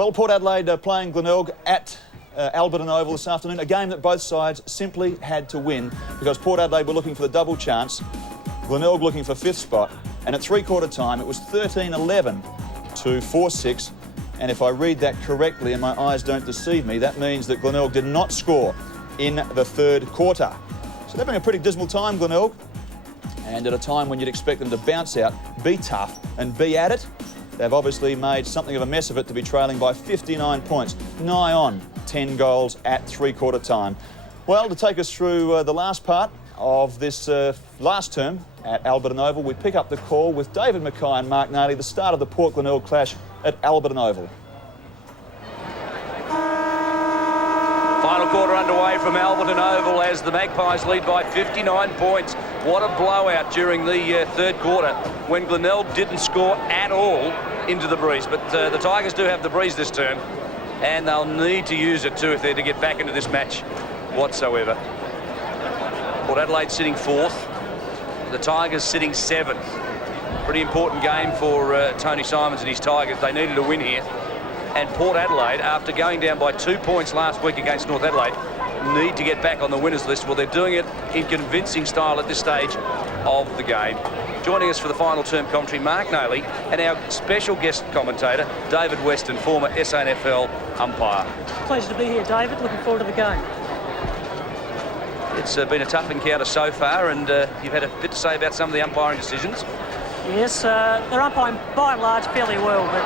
Well, Port Adelaide playing Glenelg at Alberton Oval this afternoon, a game that both sides simply had to win because Port Adelaide were looking for the double chance, Glenelg looking for fifth spot, and at three-quarter time it was 13-11 to 4-6, and if I read that correctly and my eyes don't deceive me, that means that Glenelg did not score in the third quarter. So they've been a pretty dismal time, Glenelg, and at a time when you'd expect them to bounce out, be tough and be at it. They've obviously made something of a mess of it to be trailing by 59 points, nigh on 10 goals at three-quarter time. Well, to take us through the last part of this last term at Alberton Oval, we pick up the call with David Mackay and Mark Naley, the start of the Port Glenelg clash at Alberton Oval. Final quarter underway from Alberton Oval as the Magpies lead by 59 points. What a blowout during the third quarter when Glenelg didn't score at all into the breeze. But the Tigers do have the breeze this term, and they'll need to use it too if they're to get back into this match whatsoever. Port Adelaide sitting fourth, the Tigers sitting seventh. Pretty important game for Tony Simons and his Tigers. They needed a win here. And Port Adelaide, after going down by 2 points last week against North Adelaide, need to get back on the winners list. Well, they're doing it in convincing style at this stage of the game. Joining us for the final term commentary, Mark Naley, and our special guest commentator, David Weston, former SANFL umpire. Pleasure to be here, David. Looking forward to the game. It's been a tough encounter so far, and you've had a bit to say about some of the umpiring decisions. Yes, they're umpiring by and large fairly well, but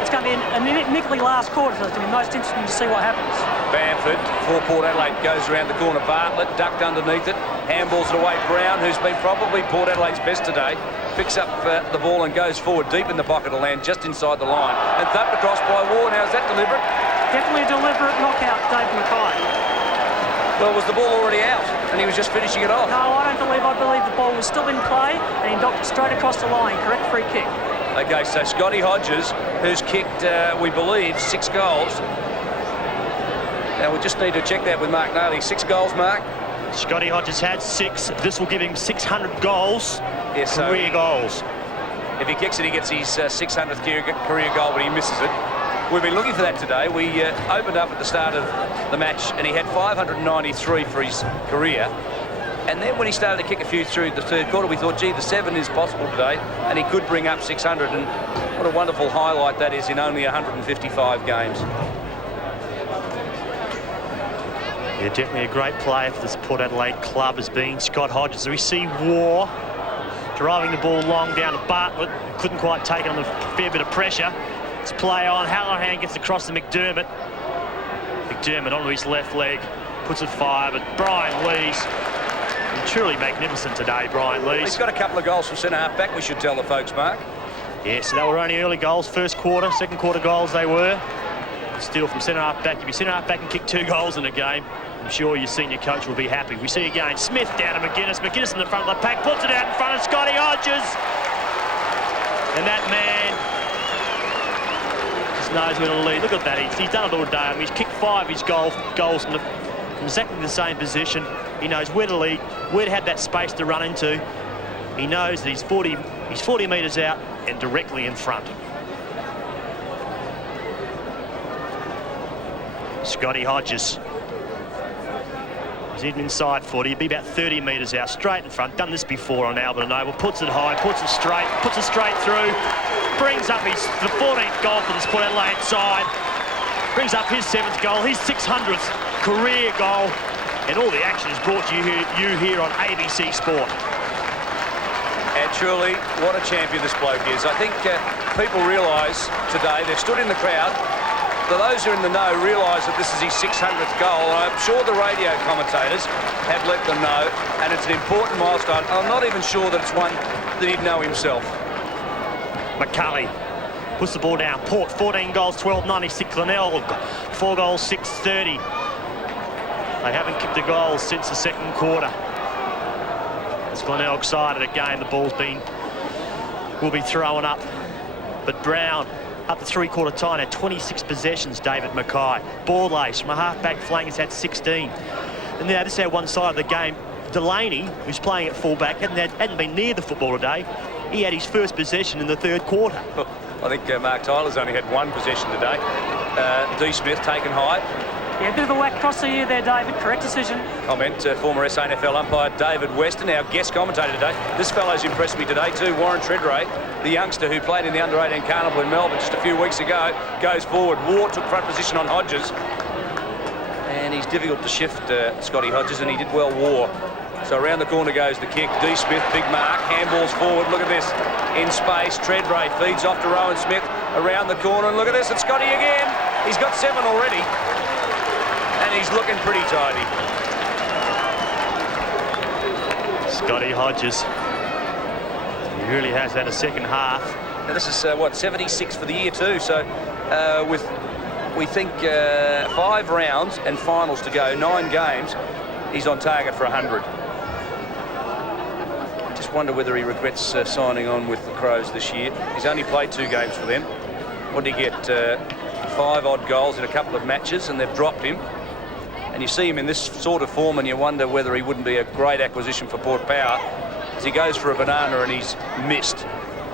it's going to be a niggly last quarter, so it's going to be most interesting to see what happens. Bamford for Port Adelaide goes around the corner. Bartlett ducked underneath it, handballs it away. Brown, who's been probably Port Adelaide's best today, picks up the ball and goes forward deep in the pocket to land just inside the line. And thumped across by Ward. Now, is that deliberate? Definitely a deliberate knockout, David Mackay. Well, was the ball already out and he was just finishing it off? No, I believe the ball was still in play and he knocked it straight across the line. Correct free kick. Okay, so Scotty Hodges, who's kicked, we believe, 6 goals. Now, we just need to check that with Mark Naley. 6 goals, Mark? Scotty Hodges had 6. This will give him 600 goals, yes, career goals. If he kicks it, he gets his 600th career goal, but he misses it. We've been looking for that today. We opened up at the start of the match and he had 593 for his career. And then when he started to kick a few through the third quarter, we thought, gee, the 7 is possible today and he could bring up 600. And what a wonderful highlight that is in only 155 games. Yeah, definitely a great player for this Port Adelaide club has been Scott Hodges. So we see War driving the ball long down to Bartlett. Couldn't quite take it on the fair bit of pressure. Let's play on. Hallahan gets across to McDermott. McDermott onto his left leg, puts it fire, but Brian Lees, truly magnificent today, Brian Lees. He's got a couple of goals from centre-half back, we should tell the folks, Mark. Yes, they were only early goals, first quarter, second quarter goals they were. Still from centre-half back. If your centre-half back can kick 2 goals in a game, I'm sure your senior coach will be happy. We see again Smith down to McGuinness. McGuinness in the front of the pack, puts it out in front of Scotty Hodges. And that man knows where to lead. Look at that. He's done it all day. I mean, he's kicked 5 of his goals from exactly the same position. He knows where to lead, where to have that space to run into. He knows that he's 40 metres out and directly in front. Scotty Hodges. He's even inside 40. He'd be about 30 metres out, straight in front. Done this before on Alberton Oval. Puts it high, puts it straight through. Brings up the 14th goal for this Port Adelaide side. Brings up his 7th goal, his 600th career goal. And all the action is brought to you here on ABC Sport. And truly, what a champion this bloke is. I think people realise today, they've stood in the crowd. For those who are in the know, realise that this is his 600th goal. And I'm sure the radio commentators have let them know. And it's an important milestone. I'm not even sure that it's one that he'd know himself. McCulley puts the ball down. Port 14 goals, 12-96. Glenelg 4 goals, 6-30. They haven't kicked a goal since the second quarter. As Glenelg side again, the ball's will be thrown up. But Brown up to three-quarter time had 26 possessions. David Mackay. Ball-lace from a half-back flank has had 16. And now this is our one side of the game. Delaney, who's playing at fullback, hadn't been near the football today. He had his first possession in the third quarter. I think Mark Tyler's only had one possession today. D. Smith taken high. Yeah, a bit of a whack across the ear there, David. Correct decision. Comment, former SANFL umpire David Weston, our guest commentator today. This fellow's impressed me today too. Warren Treadray, the youngster who played in the under-18 carnival in Melbourne just a few weeks ago, goes forward. Ward took front position on Hodges. And he's difficult to shift, Scotty Hodges, and he did well, War. So around the corner goes the kick. D. Smith, big mark, handballs forward. Look at this, in space. Treadray feeds off to Rowan Smith around the corner. And look at this, it's Scotty again. He's got 7 already. And he's looking pretty tidy. Scotty Hodges. He really has had a second half. Now this is, what, 76 for the year too. So with, we think, 5 rounds and finals to go, 9 games, he's on target for 100. Just wonder whether he regrets signing on with the Crows this year. He's only played 2 games for them. What did he get? 5 odd goals in a couple of matches, and they've dropped him. And you see him in this sort of form and you wonder whether he wouldn't be a great acquisition for Port Power, as he goes for a banana and he's missed.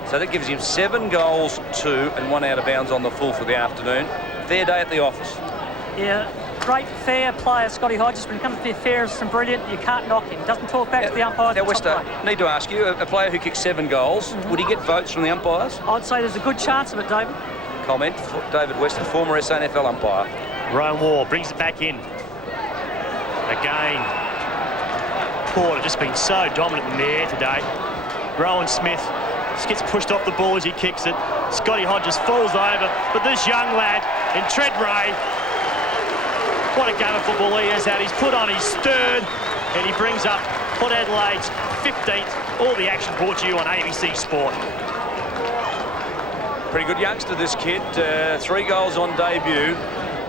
So that gives him 7 goals, 2 and 1 out of bounds on the full for the afternoon. Fair day at the office. Yeah, great fair player, Scotty Hodges. When it comes to fair and brilliant, you can't knock him. Doesn't talk back to the umpires. Now, Wester, need to ask you, a player who kicks 7 goals, would he get votes from the umpires? I'd say there's a good chance of it, David. Comment, David Wester, former SANFL umpire. Rowan War brings it back in. Again, Port have just been so dominant in the air today. Rowan Smith just gets pushed off the ball as he kicks it. Scotty Hodges falls over, but this young lad in Treadray, what a game of football he has had. He's put on his 3rd, and he brings up Port Adelaide's 15th. All the action brought to you on ABC Sport. Pretty good youngster, this kid. 3 goals on debut.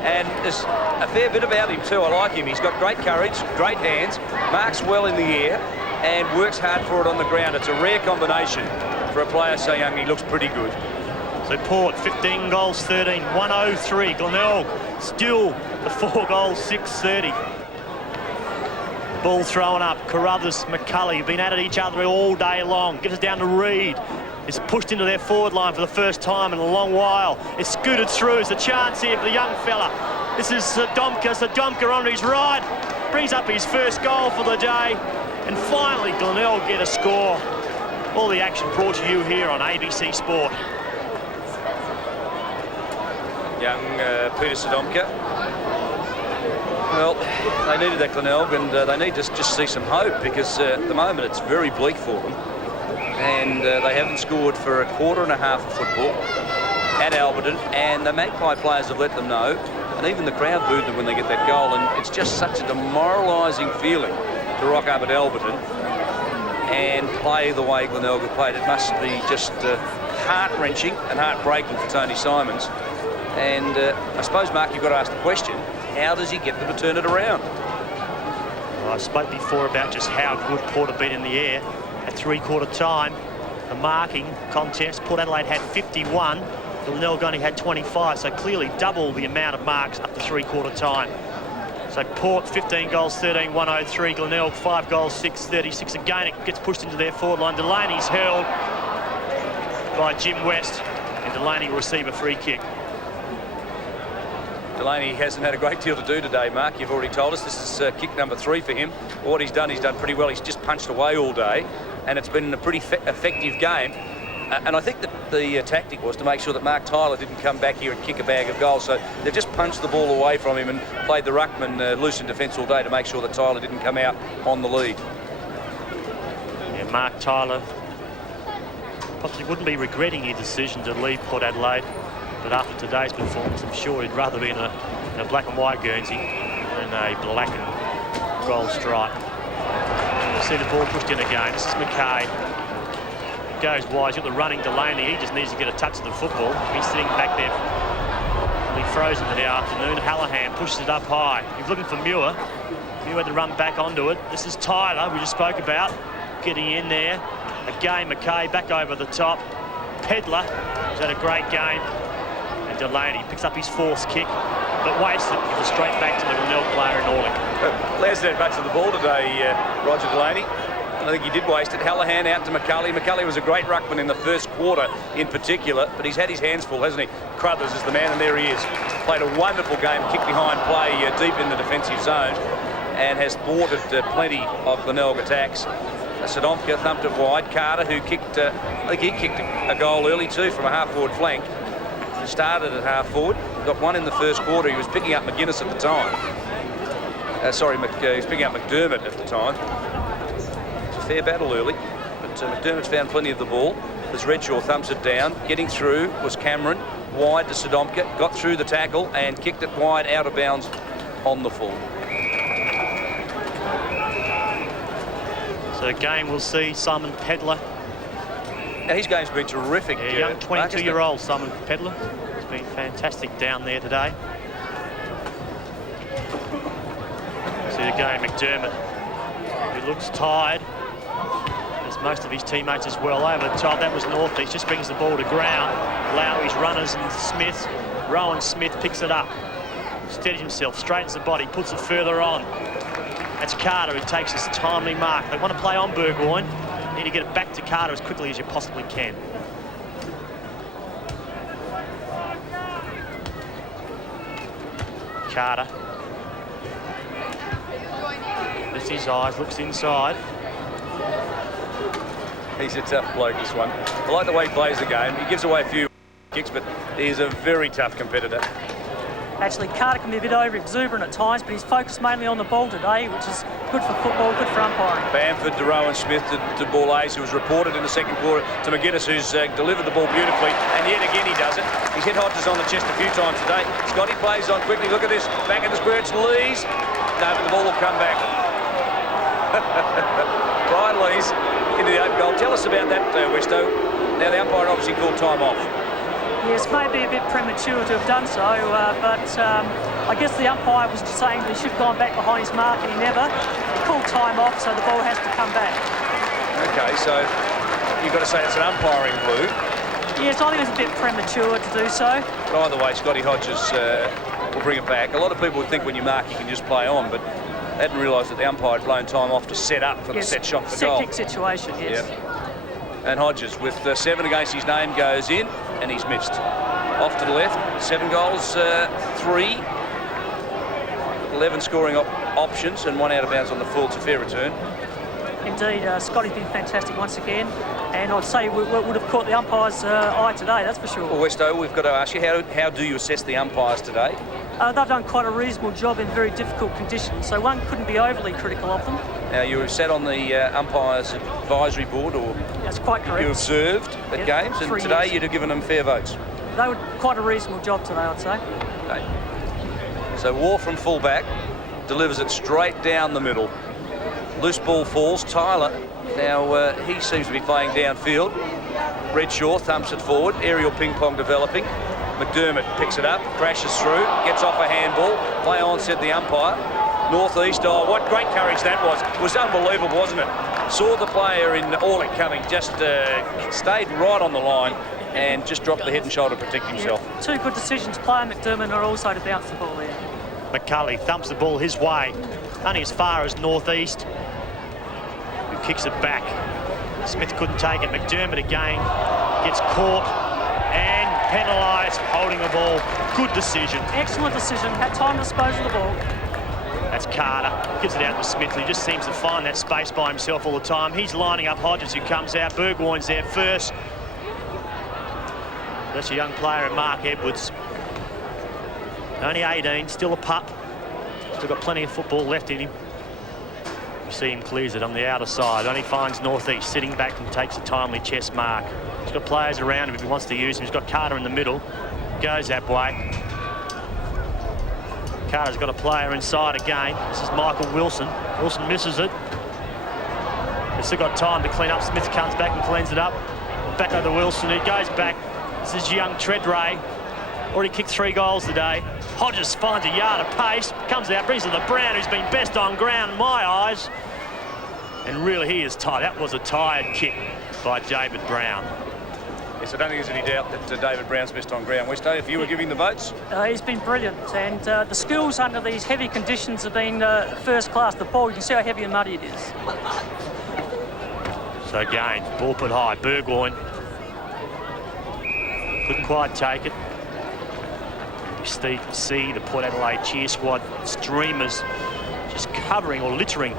And there's a fair bit about him too. I like him. He's got great courage, great hands, marks well in the air, and works hard for it on the ground. It's a rare combination for a player so young. He looks pretty good. So Port, 15 goals, 13, 103. Glenelg, still the 4 goals, 630. Ball thrown up. Carruthers, McCulley have been at each other all day long. Gives it down to Reid. It's pushed into their forward line for the first time in a long while. It's scooted through. It's a chance here for the young fella. This is Sadomka. Sadomka on his right. Brings up his first goal for the day. And finally, Glenelg get a score. All the action brought to you here on ABC Sport. Young Peter Sadomka. Well, they needed that Glenelg, and they need to just see some hope, because at the moment it's very bleak for them. And they haven't scored for a quarter and a half of football at Alberton, and the Magpie players have let them know, and even the crowd booed them when they get that goal, and it's just such a demoralising feeling to rock up at Alberton and play the way Glenelg have played. It must be just heart-wrenching and heart-breaking for Tony Simons. And I suppose, Mark, you've got to ask the question, how does he get them to turn it around? Well, I spoke before about just how good Port have been in the air. At 3/4 time, the marking contest, Port Adelaide had 51, Glenelg only had 25, so clearly double the amount of marks up to 3/4 time. So Port, 15 goals, 13, 103. Glenelg, 5 goals, 636. Again, it gets pushed into their forward line. Delaney's held by Jim West, and Delaney will receive a free kick. Delaney hasn't had a great deal to do today, Mark. You've already told us this is kick number 3 for him. What he's done pretty well. He's just punched away all day, and it's been a pretty effective game. And I think that the tactic was to make sure that Mark Tyler didn't come back here and kick a bag of goals. So they've just punched the ball away from him and played the ruckman loose in defence all day to make sure that Tyler didn't come out on the lead. Yeah, Mark Tyler possibly wouldn't be regretting his decision to leave Port Adelaide. But after today's performance, I'm sure he'd rather be in a black and white Guernsey than a black and gold stripe. You see the ball pushed in again. This is McKay. Goes wide. He's got the running Delaney. He just needs to get a touch of the football. He's sitting back there. He frozen in the afternoon. Hallahan pushes it up high. He's looking for Muir. Muir had to run back onto it. This is Tyler, we just spoke about, getting in there. Again, McKay back over the top. Pedler has had a great game. And Delaney picks up his 4th kick, but wastes it. Gives it straight back to the Glenelg player in Orling. Les had much of the ball today, Roger Delaney. and I think he did waste it. Hallahan out to McCulley. McCulley was a great ruckman in the first quarter in particular, but he's had his hands full, hasn't he? Crothers is the man, and there he is. Played a wonderful game, kick behind play deep in the defensive zone, and has thwarted plenty of Glenelg attacks. Sodomka thumped it wide. Carter, who kicked, I think he kicked a goal early too from a half-forward flank. Started at half-forward, got one in the first quarter. He was picking up McGuinness at the time. He was picking up McDermott at the time. It's a fair battle early, but McDermott's found plenty of the ball. As Redshaw thumps it down. Getting through was Cameron. Wide to Sodomka, got through the tackle and kicked it wide out of bounds on the full. So again, we'll see Simon Pedler. Now, his game's been terrific. Yeah, young 22-year-old Simon Pedler. He's been fantastic down there today. See again, McDermott, who looks tired, as most of his teammates as well. Over the top, that was Northeast, just brings the ball to ground. Lowry's runners and Smith. Rowan Smith picks it up, steadies himself, straightens the body, puts it further on. That's Carter who takes his timely mark. They want to play on Burgoyne. You need to get it back to Carter as quickly as you possibly can. Carter lifts his eyes, looks inside. He's a tough bloke, this one. I like the way he plays the game. He gives away a few kicks, but he's a very tough competitor. Actually, Carter can be a bit over-exuberant at times, but he's focused mainly on the ball today, which is good for football, good for umpiring. Bamford to Rowan Smith to ball ace, who was reported in the second quarter, to McGuinness, who's delivered the ball beautifully, and yet again he does it. He's hit Hodges on the chest a few times today. Scotty plays on quickly. Look at this. Back in the square, it's Lees. No, but the ball will come back. Brian Lees into the open goal. Tell us about that, Westo. Now, the umpire obviously called time off. Yes, maybe a bit premature to have done so, but I guess the umpire was just saying that he should have gone back behind his mark, and he never. He called time off, so the ball has to come back. OK, so you've got to say it's an umpiring blue. Yes, I think it's a bit premature to do so. But either way, Scotty Hodges will bring it back. A lot of people would think when you mark, you can just play on, but they hadn't realised that the umpire had blown time off to set up for the set shot for goal. Set kick situation, yes. Yep. And Hodges, with 7 against his name, goes in, and he's missed. Off to the left, 7 goals, 3. 11 scoring options, and 1 out of bounds on the full. It's a fair return. Indeed, Scotty's been fantastic once again, and I'd say we would have caught the umpire's eye today, that's for sure. Well, Westo, we've got to ask you, how do you assess the umpires today? They've done quite a reasonable job in very difficult conditions, so one couldn't be overly critical of them. Now, you were sat on the umpires advisory board, or that's quite correct. You observed at games, and today you'd have given them fair votes. They were quite a reasonable job today, I'd say. Okay. So War from fullback delivers it straight down the middle. Loose ball falls. Tyler, now he seems to be playing downfield. Redshaw thumps it forward. Aerial ping pong developing. McDermott picks it up, crashes through, gets off a handball. Play on, said the umpire. Northeast, oh, what great courage that was. It was unbelievable, wasn't it? Saw the player in all it coming, just stayed right on the line and just dropped the head and shoulder to protect himself. Yeah, 2 good decisions. Player McDermott are also to bounce the ball there. McCulley thumps the ball his way, only as far as Northeast, who kicks it back. Smith couldn't take it. McDermott again gets caught and penalised, holding the ball. Good decision. Excellent decision. Had time to dispose of the ball. That's Carter. Gives it out to Smith. He just seems to find that space by himself all the time. He's lining up Hodges, who comes out. Burgoyne's there first. That's a young player in Mark Edwards. Only 18, still a pup. Still got plenty of football left in him. You see him clears it on the outer side. Only finds Northeast sitting back and takes a timely chest mark. He's got players around him if he wants to use him. He's got Carter in the middle. Goes that way. Carter's got a player inside again. This is Michael Wilson. Wilson misses it. They've still got time to clean up. Smith comes back and cleans it up. Back over to Wilson. He goes back. This is young Treadray. Already kicked 3 goals today. Hodges finds a yard of pace. Comes out, brings it to Brown, who's been best on ground in my eyes. And really, he is tired. That was a tired kick by David Brown. Yes, I don't think there's any doubt that David Brown's best on ground. Westo, if you were giving the votes? He's been brilliant, and the skills under these heavy conditions have been first class. The ball, you can see how heavy and muddy it is. So again, ball put high. Burgoyne couldn't quite take it. You see the Port Adelaide cheer squad streamers just covering or littering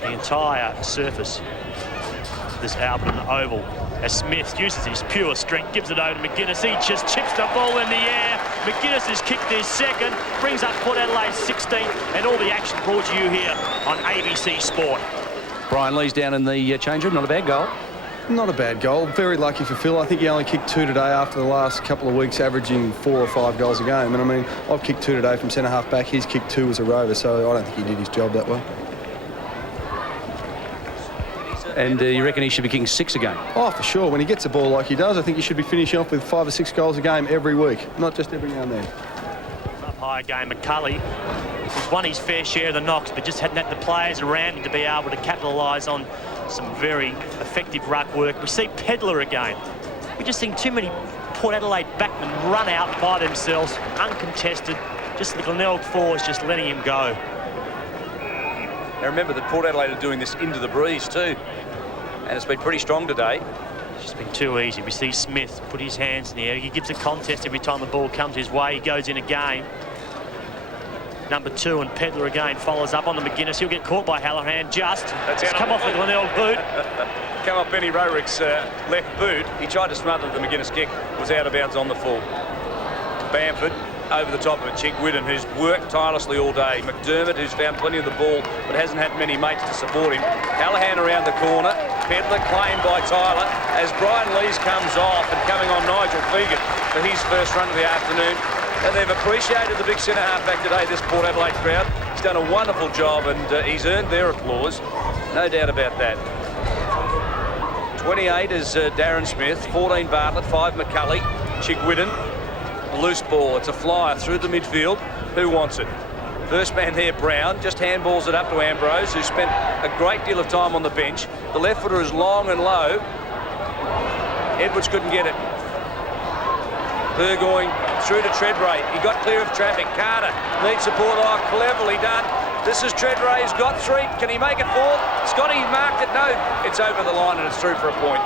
the entire surface of this Alberton Oval. As Smith uses his pure strength, gives it over to McGuinness. He just chips the ball in the air. McGuinness has kicked his second, brings up Port Adelaide 16, and all the action brought to you here on ABC Sport. Brian Lee's down in the change room. Not a bad goal. Not a bad goal. Very lucky for Phil. I think he only kicked 2 today after the last couple of weeks, averaging 4 or 5 goals a game. And I mean, I've kicked 2 today from centre half back. He's kicked 2 as a rover, so I don't think he did his job that well. And you reckon he should be kicking 6 a game? Oh, for sure. When he gets a ball like he does, I think he should be finishing off with 5 or 6 goals a game every week, not just every now and then. Up high again, McCulley. He's won his fair share of the knocks, but just hadn't had the players around him to be able to capitalise on some very effective ruck work. We see Pedler again. We've just seen too many Port Adelaide backmen run out by themselves, uncontested. Just the Glenelg forwards just letting him go. Now remember that Port Adelaide are doing this into the breeze too. And it's been pretty strong today. It's just been too easy. We see Smith put his hands in the air. He gives a contest every time the ball comes his way. He goes in again. Number 2, and Pedler again follows up on the McGuinness. He'll get caught by Hallahan just. It's come off the Glenelg boot. Come off Benny Rorick's left boot. He tried to smother the McGuinness kick. Was out of bounds on the full. Bamford over the top of it. Chick Whitten, who's worked tirelessly all day. McDermott, who's found plenty of the ball but hasn't had many mates to support him. Hallahan around the corner. Pedler claimed by Tyler as Brian Lees comes off and coming on Nigel Fegan for his first run of the afternoon. And they've appreciated the big centre half-back today, this Port Adelaide crowd. He's done a wonderful job and he's earned their applause. No doubt about that. 28 is Darren Smith, 14 Bartlett, 5 McCulley, Chick Whitten. A loose ball, it's a flyer through the midfield. Who wants it? First man there, Brown, just handballs it up to Ambrose, who spent a great deal of time on the bench. The left footer is long and low. Edwards couldn't get it. Burgoyne through to Treadray. He got clear of traffic. Carter needs support. Oh, cleverly done. This is Treadray. He's got 3. Can he make it 4? Scotty marked it. No, it's over the line and it's through for a point.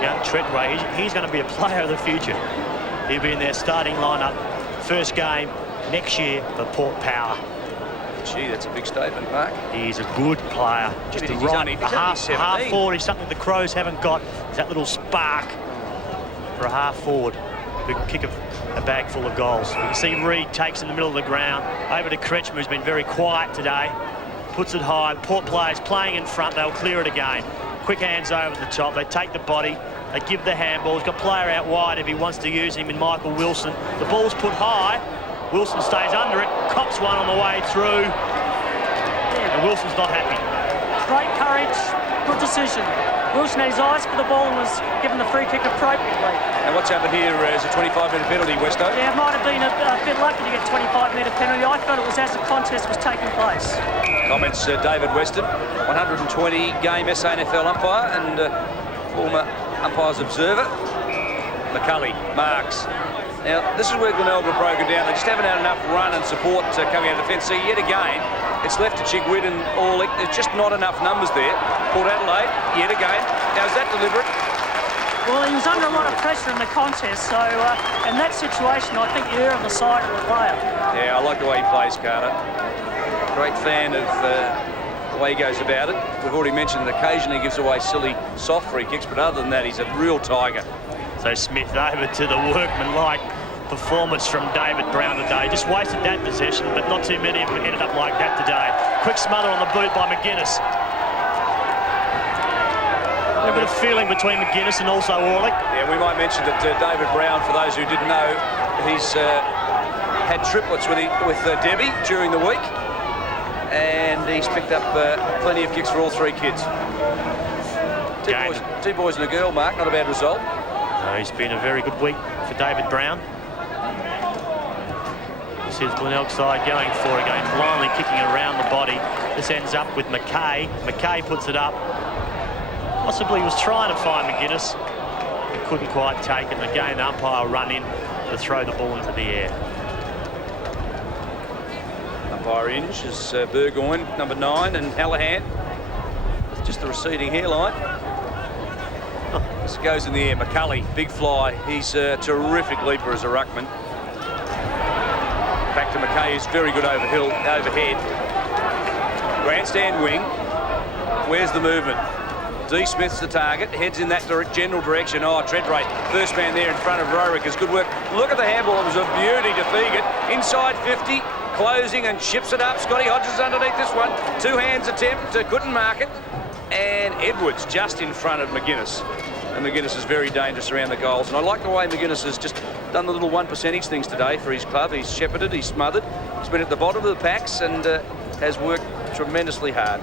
Yeah, Treadray, he's going to be a player of the future. He'll be in their starting lineup. First game next year for Port Power. Gee, that's a big statement, Mark. He's a good player. Just He's the right only half 17. forward is something the Crows haven't got. Is that little spark for a half forward who can kick a bag full of goals. You can see Reid takes in the middle of the ground. Over to Kretschmer, who's been very quiet today. Puts it high. Port players playing in front. They'll clear it again. Quick hands over the top. They take the body. They give the handball. He's got a player out wide if he wants to use him in Michael Wilson. The ball's put high. Wilson stays under it. Cops one on the way through. And Wilson's not happy. Great courage, good decision. Wilson had his eyes for the ball and was given the free kick appropriately. And what's happened here is a 25-metre penalty, Westo. Yeah, it might have been a bit lucky to get 25-metre penalty. I thought it was as the contest was taking place. Comments David Weston, 120-game SANFL umpire and former umpire's observer. McCulley marks. Now, this is where Glenelg were broken down. They just haven't had enough run and support coming out of defence. So yet again, it's left to Chick Whitten and Orlick. There's just not enough numbers there. Port Adelaide, yet again. Now, is that deliberate? Well, he was under a lot of pressure in the contest, so in that situation, I think you're on the side of the player. Yeah, I like the way he plays, Carter. Great fan of the way he goes about it. We've already mentioned that occasionally he gives away silly, soft free kicks, but other than that, he's a real tiger. So Smith over to the workmanlike performance from David Brown today. Just wasted that possession, but not too many of them ended up like that today. Quick smother on the boot by McGuinness. A bit of feeling between McGuinness and also Orlick. Yeah, we might mention that David Brown, for those who didn't know, he's had triplets with Debbie during the week, and he's picked up plenty of kicks for all 3 kids. Two boys and a girl, Mark, not a bad result. No, he's been a very good week for David Brown. You see the Glenelg side going for it again, blindly kicking around the body. This ends up with McKay. McKay puts it up. Possibly was trying to find McGuinness. He couldn't quite take it. And again, the umpire will run in to throw the ball into the air. Umpire Inge is Burgoyne, number 9, and Hallahan. just the receding hairline. This goes in the air. McCulley, big fly. He's a terrific leaper as a ruckman. Back to McKay, who's very good overhead. Grandstand wing. Where's the movement? D. Smith's the target, heads in that general direction. Oh, Treadray, first man there in front of Rorick is good work. Look at the handball, it was a beauty to Fegan. Inside 50, closing and ships it up. Scotty Hodges underneath this one. Two hands attempt, couldn't mark it. And Edwards just in front of McGuinness. And McGuinness is very dangerous around the goals. And I like the way McGuinness has just done the little 1% things today for his club. He's shepherded, he's smothered. He's been at the bottom of the packs and has worked tremendously hard.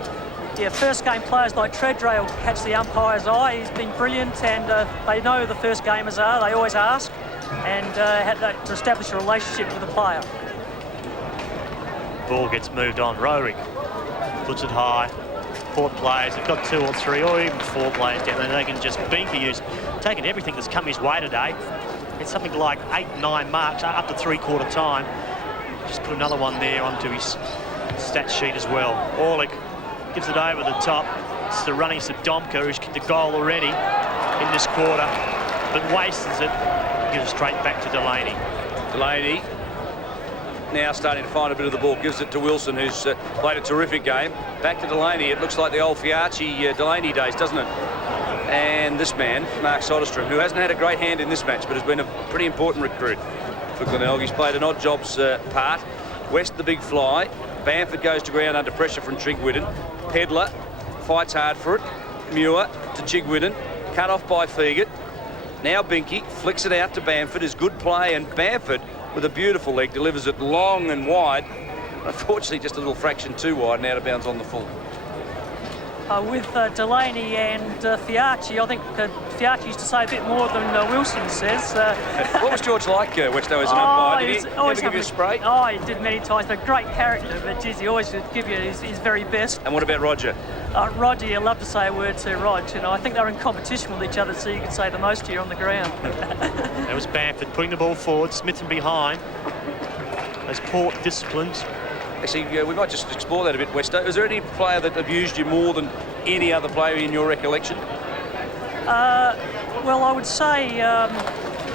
Yeah, first game players like Treadray will catch the umpire's eye. He's been brilliant, and they know who the first gamers are. They always ask, and had to establish a relationship with the player. Ball gets moved on. Rorick puts it high. Port players, they've got 2 or 3 or even 4 players down there. They can just binky who's taken everything that's come his way today. It's something like 8-9 marks up to 3/4 time. Just put another one there onto his stat sheet as well. Orlick gives it over the top. It's the running Sadomka, who's kicked a goal already in this quarter, but wastes it. Gives it straight back to Delaney. Delaney now starting to find a bit of the ball, gives it to Wilson, who's played a terrific game. Back to Delaney. It looks like the old Fiarchi Delaney days, doesn't it? And this man, Mark Soderstrom, who hasn't had a great hand in this match, but has been a pretty important recruit for Glenelg. He's played an odd jobs part. West the big fly. Bamford goes to ground under pressure from Chigwidden. Pedler fights hard for it. Muir to Chigwidden. Cut off by Fegan. Now Binky flicks it out to Bamford. Is good play, and Bamford with a beautiful leg delivers it long and wide. Unfortunately, just a little fraction too wide and out of bounds on the full. With Delaney and Fiarchi, I think Fiarchi used to say a bit more than Wilson says. What was George like, Westo, as an umpire? Did he ever give you a spray? Oh, he did many times, but great character. But geez, he always would give you his very best. And what about Roger? Roger, you love to say a word to Rog. You know, I think they're in competition with each other, so you could say the most here on the ground. That was Bamford putting the ball forward, Smith from behind. As Port disciplined. Actually, we might just explore that a bit, Westo. Is there any player that abused you more than any other player in your recollection? Well, I would say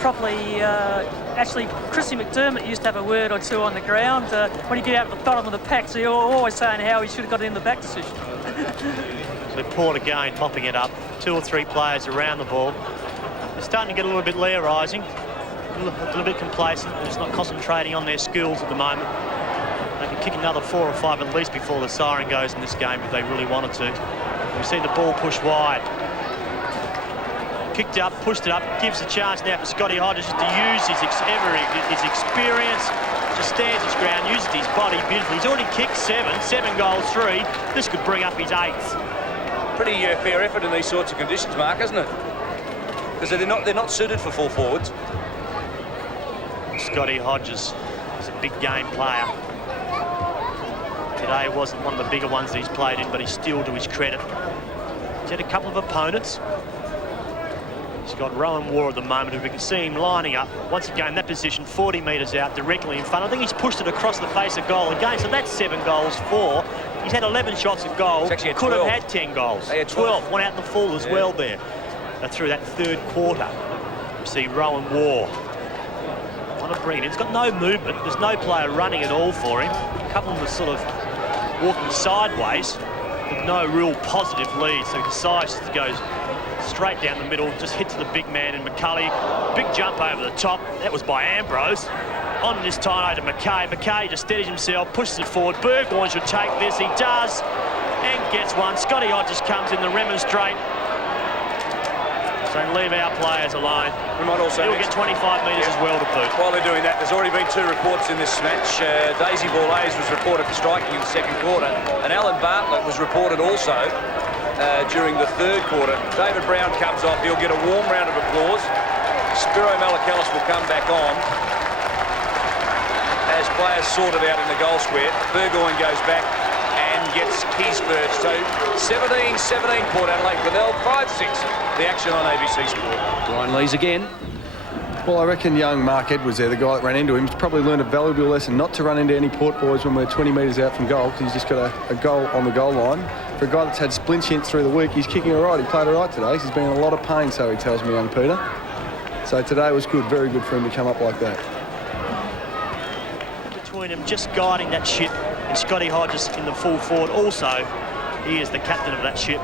probably actually Chrissy McDermott used to have a word or two on the ground. When you get out at the bottom of the packs, you're always saying how he should have got it in the back decision. So Port again mopping it up. 2 or 3 players around the ball. They're starting to get a little bit Learising, a little bit complacent. They're just not concentrating on their skills at the moment. They can kick another 4 or 5 at least before the siren goes in this game if they really wanted to. We see the ball push wide. Kicked up, pushed it up, gives a chance now for Scotty Hodges just to use his experience, just stands his ground, uses his body beautifully. He's already kicked 7 goals, 3. This could bring up his 8th. Pretty fair effort in these sorts of conditions, Mark, isn't it? Because they're not suited for full forwards. Scotty Hodges is a big game player. Today wasn't one of the bigger ones that he's played in, but he's still, to his credit, he's had a couple of opponents. He's got Rowan War at the moment, who we can see him lining up. Once again, that position, 40 metres out, directly in front. I think he's pushed it across the face of goal again, so that's 7 goals, 4. He's had 11 shots at goal. Could have had 10 goals. 12, one out in the full as well there. Through that 3rd quarter. You see Rowan War. Want to bring it in. He's got no movement. There's no player running at all for him. A couple of them are sort of walking sideways with no real positive lead, so he decides to go straight down the middle, just hit to the big man in McCulley. Big jump over the top. That was by Ambrose. On this time over to McKay. McKay just steadies himself, pushes it forward. Burgoyne should take this. He does, and gets one. Scotty Hodges comes in to remonstrate. So leave our players alone. We might also... He'll get 25 metres as well to boot. While they're doing that, there's already been 2 reports in this match. Daisy Borlase was reported for striking in the 2nd quarter, and Alan Bartlett was reported also during the 3rd quarter. David Brown comes off. He'll get a warm round of applause. Spiro Malakalis will come back on as players sorted out in the goal square. Burgoyne goes back and gets his first. So 17-17 Port Adelaide. Glenelg 5-6. The action on ABC Sport. Brian Lees again. Well, I reckon young Mark Edwards there, the guy that ran into him, has probably learned a valuable lesson not to run into any Port boys when we're 20 metres out from goal, because he's just got a goal on the goal line. For a guy that's had splint shints through the week, he's kicking all right. He played all right today. He's been in a lot of pain, so he tells me, young Peter. So today was good, very good for him to come up like that. Between them, just guiding that ship, and Scotty Hodges in the full forward also. He is the captain of that ship.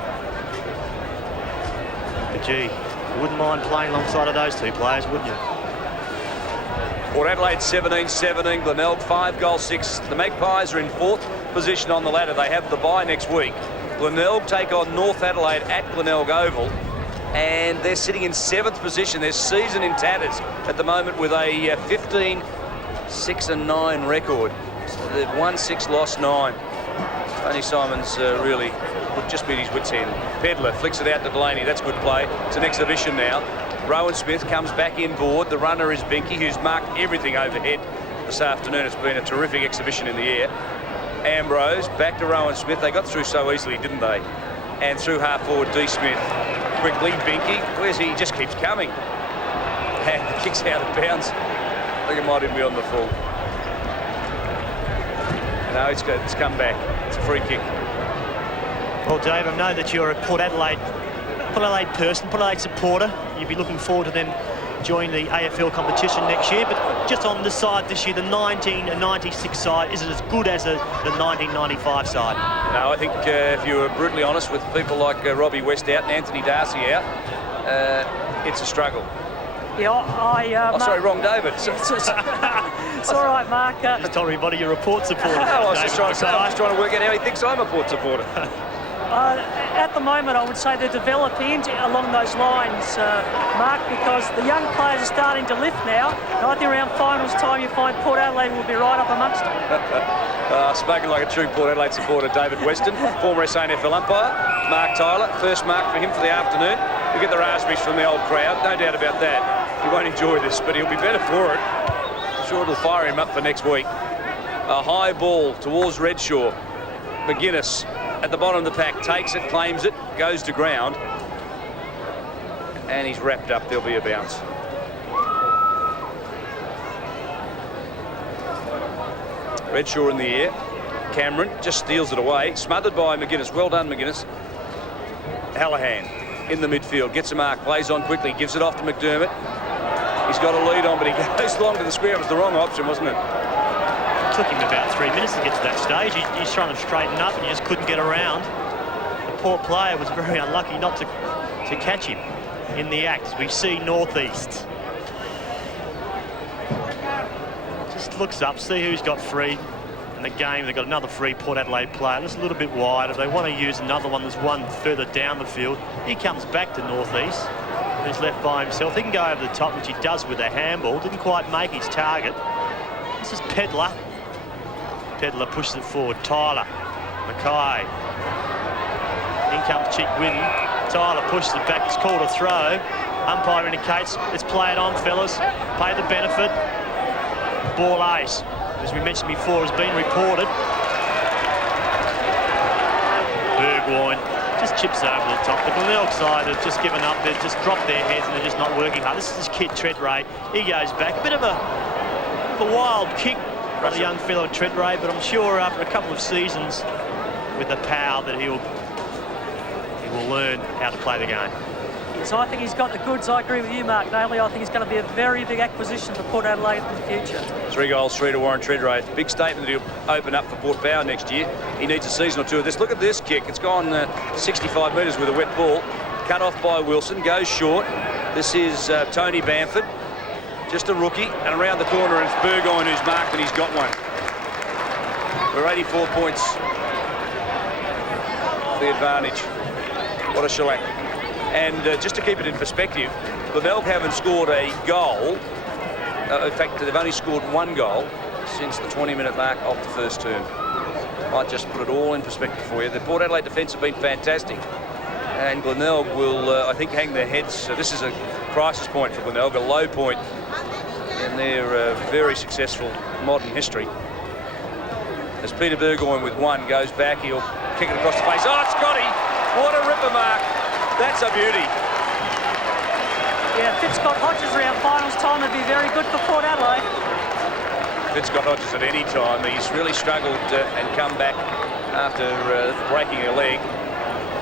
But gee, you wouldn't mind playing alongside of those two players, wouldn't you? Port Adelaide 17-17, Glenelg 5-6. The Magpies are in 4th position on the ladder. They have the bye next week. Glenelg take on North Adelaide at Glenelg Oval, and they're sitting in 7th position. Their season in tatters at the moment with a 15-6-9 record. So they've won 6, lost 9. Tony Simons really would just be at his wits' end. Pedler flicks it out to Delaney. That's good play. It's an exhibition now. Rowan Smith comes back inboard. The runner is Binky, who's marked everything overhead this afternoon. It's been a terrific exhibition in the air. Ambrose back to Rowan Smith. They got through so easily, didn't they? And through half forward, D. Smith. Quickly, Binky. Where's he? He just keeps coming. And the kick's out of bounds. I think it might even be on the full. No, it's come back. It's a free kick. Well, Dave, I know that you're a Port Adelaide person, Port Adelaide supporter. You'd be looking forward to them joining the AFL competition next year, but just on this side this year, the 1996 side isn't as good as the 1995 side. No, I think if you were brutally honest with people like Robbie West out and Anthony Darcy out, it's a struggle. Yeah, sorry, wrong David. It's all right, Mark. Just tell everybody you're a Port supporter. I was just trying to work out how he thinks I'm a Port supporter. At the moment, I would say they're developing along those lines, Mark, because the young players are starting to lift now. And I think around finals time, you find Port Adelaide will be right up amongst them. Spoken like a true Port Adelaide supporter, David Weston, former SANFL umpire. Mark Tyler, first mark for him for the afternoon. We'll get the raspberries from the old crowd, no doubt about that. He won't enjoy this, but he'll be better for it. I'm sure it'll fire him up for next week. A high ball towards Redshaw. McGuinness at the bottom of the pack, takes it, claims it, goes to ground, and he's wrapped up. There'll be a bounce. Redshaw in the air. Cameron just steals it away, smothered by McGuinness. Well done, McGuinness. Hallahan in the midfield, gets a mark, plays on quickly, gives it off to McDermott. He's got a lead on, but he goes long to the square. It was the wrong option, wasn't it? Took him about 3 minutes to get to that stage. He's trying to straighten up and he just couldn't get around. The Port player was very unlucky not to catch him in the act. We see Northeast. Just looks up, see who's got free in the game. They've got another free Port Adelaide player. Just a little bit wide. If they want to use another one, there's one further down the field. He comes back to Northeast. He's left by himself. He can go over the top, which he does with a handball. Didn't quite make his target. This is Pedler. Pedler pushes it forward. Tyler. Mackay. In comes Chick Whitten. Tyler pushes it back. It's called a throw. Umpire indicates, let's play it on, fellas. Pay the benefit. Ball ace, as we mentioned before, has been reported. Burgoyne just chips over the top. The Glenelg side have just given up. They've just dropped their heads and they're just not working hard. This is kid Treadray. He goes back. A bit of a wild kick for the young fellow Treadray, but I'm sure after a couple of seasons with the power that he will learn how to play the game. Yes, I think he's got the goods. I agree with you, Mark Daly. I think he's going to be a very big acquisition for Port Adelaide in the future. 3 goals, 3 to Warren Treadray. Big statement that he'll open up for Port Power next year. He needs a season or two of this. Look at this kick. It's gone 65 metres with a wet ball. Cut off by Wilson, goes short. This is Tony Bamford, just a rookie, and around the corner it's Burgoyne who's marked, and he's got one. We're 84 points. The advantage. What a shellac. And just to keep it in perspective, Glenelg haven't scored a goal. In fact, they've only scored 1 goal since the 20-minute mark off the first term. Might just put it all in perspective for you. The Port Adelaide defence have been fantastic. And Glenelg will, I think, hang their heads. This is a crisis point for Glenelg, a low point in their very successful modern history. As Peter Burgoyne with 1 goes back, he'll kick it across the face. Oh, Scotty! What a ripper mark. That's a beauty. Yeah, Fitzcott-Hodges around finals time would be very good for Port Adelaide. Fitzcott-Hodges at any time. He's really struggled and come back after breaking a leg.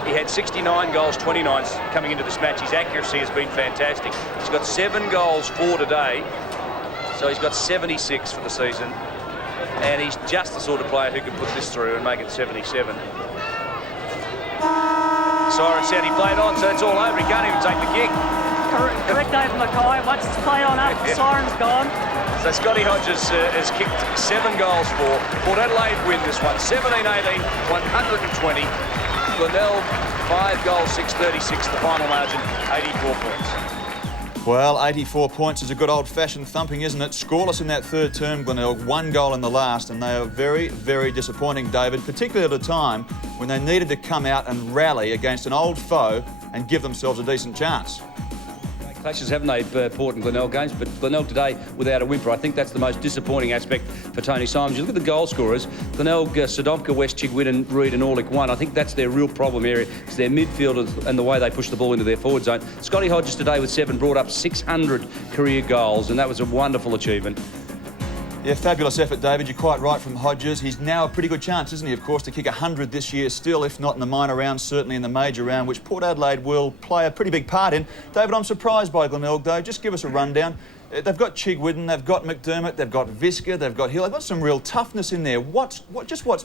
He had 69 goals, 29 coming into this match. His accuracy has been fantastic. He's got 7 goals, 4 today. So he's got 76 for the season. And he's just the sort of player who can put this through and make it 77. Siren said he played on, so it's all over. He can't even take the kick. Correct, David Mackay. Once it's played on up, the siren's gone. So Scotty Hodges has kicked 7 goals for Port Adelaide win this one. 17-18, 120. Glenelg, 5 goals, 636. The final margin, 84 points. Well, 84 points is a good old-fashioned thumping, isn't it? Scoreless in that third term, Glenelg. 1 goal in the last, and they are very, very disappointing, David, particularly at a time when they needed to come out and rally against an old foe and give themselves a decent chance. Clashes, haven't they, Port and Glenelg games? But Glenelg today without a whimper. I think that's the most disappointing aspect for Tony Simons. You look at the goal scorers, Glenelg, Sadomka, West, Chigwin, Reid and Orlick won. I think that's their real problem area, is their midfielders and the way they push the ball into their forward zone. Scotty Hodges today with 7 brought up 600 career goals, and that was a wonderful achievement. Yeah, fabulous effort, David. You're quite right from Hodges. He's now a pretty good chance, isn't he, of course, to kick 100 this year still, if not in the minor round, certainly in the major round, which Port Adelaide will play a pretty big part in. David, I'm surprised by Glenelg, though. Just give us a rundown. They've got Chigwidden, they've got McDermott, they've got Visca, they've got Hill. They've got some real toughness in there. What's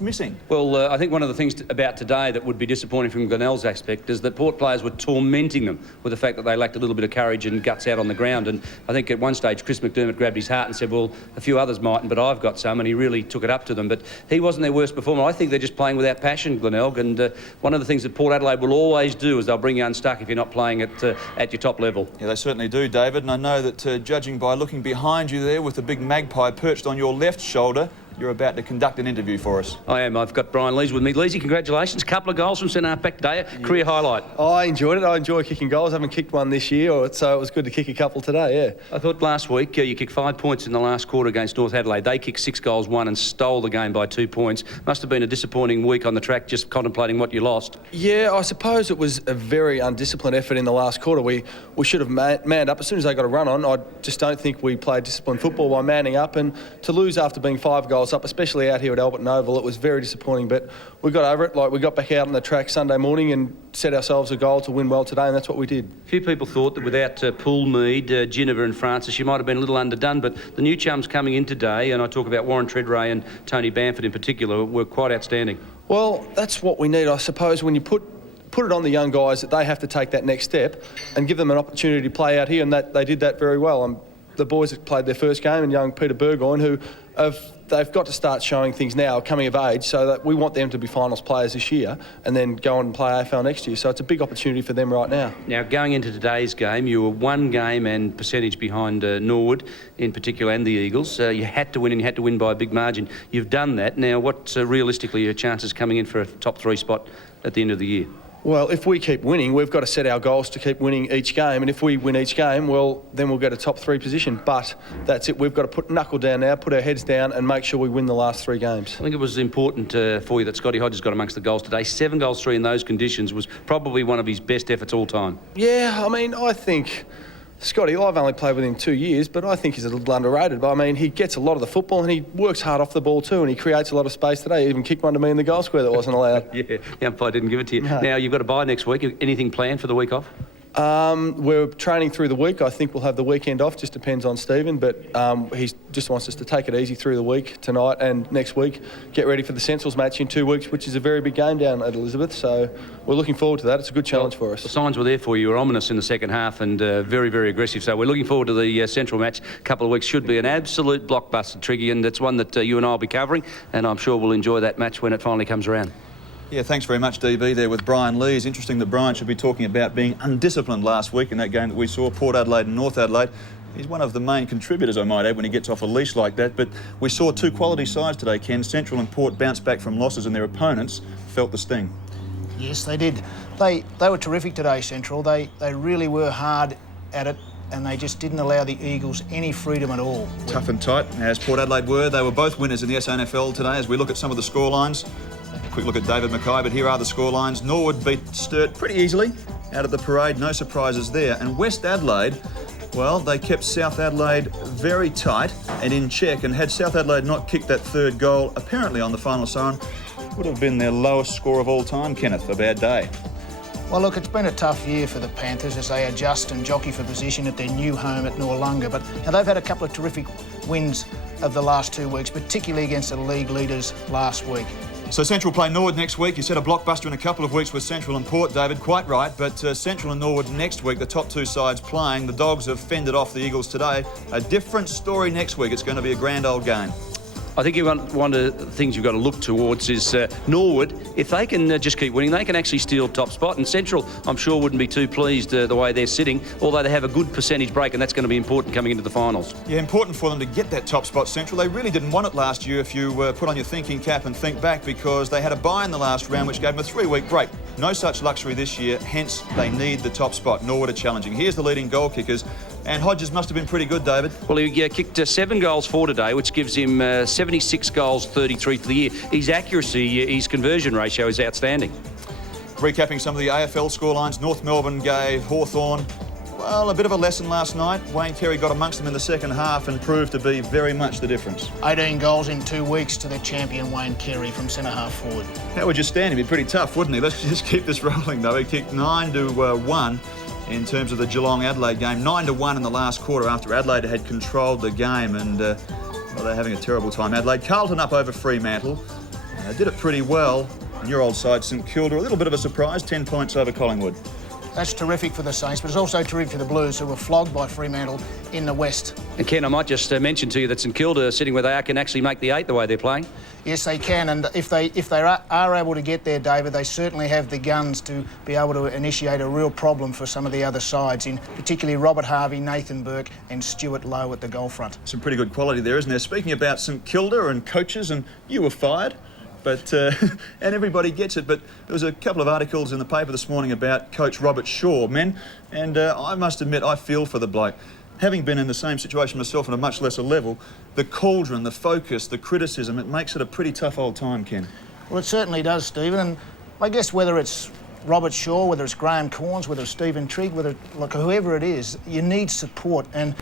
missing? Well, I think one of the things about today that would be disappointing from Glenelg's aspect is that Port players were tormenting them with the fact that they lacked a little bit of courage and guts out on the ground. And I think at one stage Chris McDermott grabbed his heart and said, well, a few others mightn't, but I've got some, and he really took it up to them. But he wasn't their worst performer. I think they're just playing without passion, Glenelg, and one of the things that Port Adelaide will always do is they'll bring you unstuck if you're not playing at your top level. Yeah, they certainly do, David, and I know that judging by looking behind you there with the big magpie perched on your left shoulder, you're about to conduct an interview for us. I am. I've got Brian Lees with me. Leesy, congratulations. Couple of goals from centre-half back today. Career highlight. I enjoyed it. I enjoy kicking goals. I haven't kicked one this year, so it was good to kick a couple today, yeah. I thought last week you kicked 5 points in the last quarter against North Adelaide. They kicked 6 goals, 1 and stole the game by 2 points. Must have been a disappointing week on the track, just contemplating what you lost. Yeah, I suppose it was a very undisciplined effort in the last quarter. We should have manned up as soon as they got a run on. I just don't think we played disciplined football by manning up, and to lose after being 5 goals up, especially out here at Alberton Oval, it was very disappointing, but we got over it. Like, we got back out on the track Sunday morning and set ourselves a goal to win well today, and that's what we did. A few people thought that without Poole, Mead, Ginniver and Francis, you might have been a little underdone, but the new chums coming in today, and I talk about Warren Treadray and Tony Bamford in particular, were quite outstanding. Well, that's what we need, I suppose, when you put it on the young guys that they have to take that next step and give them an opportunity to play out here, and that they did that very well. The boys that played their first game, and young Peter Burgoyne, who they've got to start showing things now, coming of age, so that we want them to be finals players this year and then go on and play AFL next year. So it's a big opportunity for them right now. Now, going into today's game, you were 1 game and percentage behind Norwood in particular and the Eagles. You had to win, and you had to win by a big margin. You've done that. Now, what's realistically your chances coming in for a top 3 spot at the end of the year? Well, if we keep winning, we've got to set our goals to keep winning each game. And if we win each game, well, then we'll get a top 3 position. But that's it. We've got to knuckle down now, put our heads down and make sure we win the last 3 games. I think it was important for you that Scotty Hodges got amongst the goals today. 7 goals, 3 in those conditions was probably one of his best efforts all time. Yeah, I mean, I think Scotty, I've only played with him 2 years, but I think he's a little underrated. But I mean, he gets a lot of the football and he works hard off the ball too, and he creates a lot of space today. He even kicked one to me in the goal square that wasn't allowed. Yeah, the umpire didn't give it to you. No. Now, you've got a bye next week. Anything planned for the week off? We're training through the week. I think we'll have the weekend off. Just depends on Stephen, but he just wants us to take it easy through the week tonight and next week. Get ready for the Centrals match in 2 weeks, which is a very big game down at Elizabeth. So we're looking forward to that. It's a good challenge for us. The signs were there for you. You were ominous in the second half and very, very aggressive. So we're looking forward to the Central match. A couple of weeks should be an absolute blockbuster, Triggy, and it's one that you and I will be covering, and I'm sure we'll enjoy that match when it finally comes around. Yeah, thanks very much, DB, there with Brian Lees. Interesting that Brian should be talking about being undisciplined last week in that game that we saw, Port Adelaide and North Adelaide. He's one of the main contributors, I might add, when he gets off a leash like that. But we saw 2 quality sides today, Ken. Central and Port bounced back from losses and their opponents felt the sting. Yes, they did. They were terrific today, Central. They really were hard at it, and they just didn't allow the Eagles any freedom at all. Tough and tight, as Port Adelaide were. They were both winners in the SANFL today. As we look at some of the scorelines, quick look at David Mackay, but here are the scorelines. Norwood beat Sturt pretty easily. out at the parade. No surprises there. And West Adelaide, well, they kept South Adelaide very tight and in check, and had South Adelaide not kicked that third goal, apparently on the final siren, would have been their lowest score of all time, Kenneth. A bad day. Well, look, it's been a tough year for the Panthers as they adjust and jockey for position at their new home at Noarlunga. But now they've had a couple of terrific wins of the last 2 weeks, particularly against the league leaders last week. So Central play Norwood next week. You said a blockbuster in a couple of weeks with Central and Port, David. Quite right, but Central and Norwood next week, the top two sides playing. The Dogs have fended off the Eagles today. A different story next week. It's going to be a grand old game. I think one of the things you've got to look towards is Norwood. If they can just keep winning, they can actually steal top spot. And Central, I'm sure, wouldn't be too pleased the way they're sitting, although they have a good percentage break, and that's going to be important coming into the finals. Yeah, important for them to get that top spot, Central. They really didn't want it last year if you put on your thinking cap and think back, because they had a bye in the last round which gave them a 3-week break. No such luxury this year, hence they need the top spot. Norwood are challenging. Here's the leading goal kickers. And Hodges must have been pretty good, David. Well, he kicked 7 goals for today, which gives him 76 goals, 33 for the year. His accuracy, his conversion ratio is outstanding. Recapping some of the AFL scorelines, North Melbourne gave Hawthorn, well, a bit of a lesson last night. Wayne Carey got amongst them in the second half and proved to be very much the difference. 18 goals in 2 weeks to the champion Wayne Carey from centre-half forward. How would you stand him? He'd be pretty tough, wouldn't he? Let's just keep this rolling, though. He kicked 9-1. In terms of the Geelong-Adelaide game, 9-1 in the last quarter after Adelaide had controlled the game, and well, they're having a terrible time. Adelaide. Carlton up over Fremantle. Did it pretty well. And your old side, St Kilda, a little bit of a surprise, 10 points over Collingwood. That's terrific for the Saints, but it's also terrific for the Blues, who were flogged by Fremantle in the West. And Ken, I might just mention to you that St Kilda, sitting where they are, can actually make the 8 the way they're playing. Yes, they can, and if they are able to get there, David, they certainly have the guns to be able to initiate a real problem for some of the other sides, in particularly Robert Harvey, Nathan Burke and Stuart Lowe at the goal front. Some pretty good quality there, isn't there? Speaking about St Kilda and coaches, and you were fired. But and everybody gets it, but there was a couple of articles in the paper this morning about Coach Robert Shaw, men, and I must admit I feel for the bloke. Having been in the same situation myself on a much lesser level, the cauldron, the focus, the criticism, it makes it a pretty tough old time, Ken. Well, it certainly does, Stephen, and I guess whether it's Robert Shaw, whether it's Graham Corns, whether it's Stephen Trigg, whether like whoever it is, you need support, and